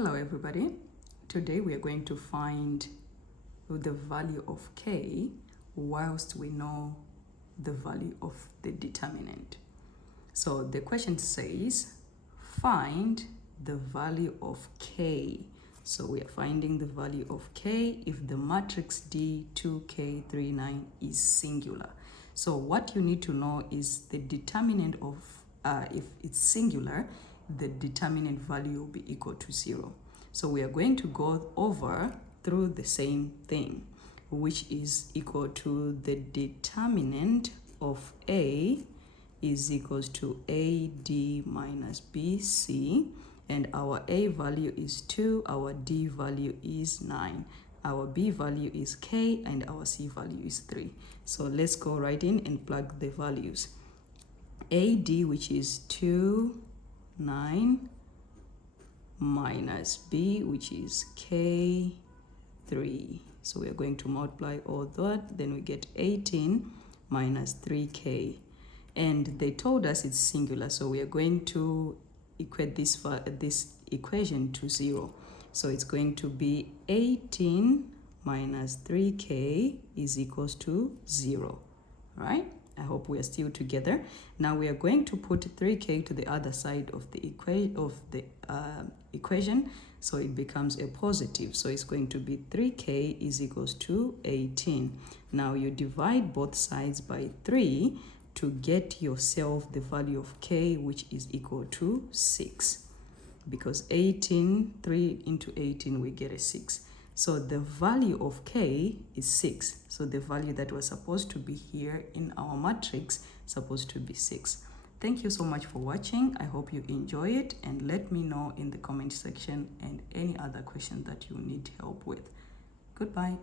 Hello everybody. Today we are going to find the value of k whilst we know the value of the determinant. So the question says find the value of k. So we are finding the value of k if the matrix D 2k 3 9 is singular. So what you need to know is the determinant of if it's singular, the determinant value will be equal to 0. So we are going to go over through the same thing, which is equal to the determinant of A is equals to AD minus BC, and our A value is 2, our D value is 9, our B value is K, and our C value is 3. So let's go right in and plug the values. AD, which is 2, 9, minus B, which is K, 3. So we are going to multiply all that, then we get 18 minus 3K. And they told us it's singular, so we are going to equate this equation to 0. So it's going to be 18 minus 3K is equals to 0, right? I hope we are still together. Now we are going to put 3k to the other side of the equation, so it becomes a positive. So it's going to be 3k is equals to 18. Now you divide both sides by 3 to get yourself the value of k, which is equal to 6. Because 18, 3 into 18, we get a 6. So the value of k is 6. So the value that was supposed to be here in our matrix is supposed to be 6. Thank you so much for watching. I hope you enjoy it, and let me know in the comment section and any other question that you need help with. Goodbye.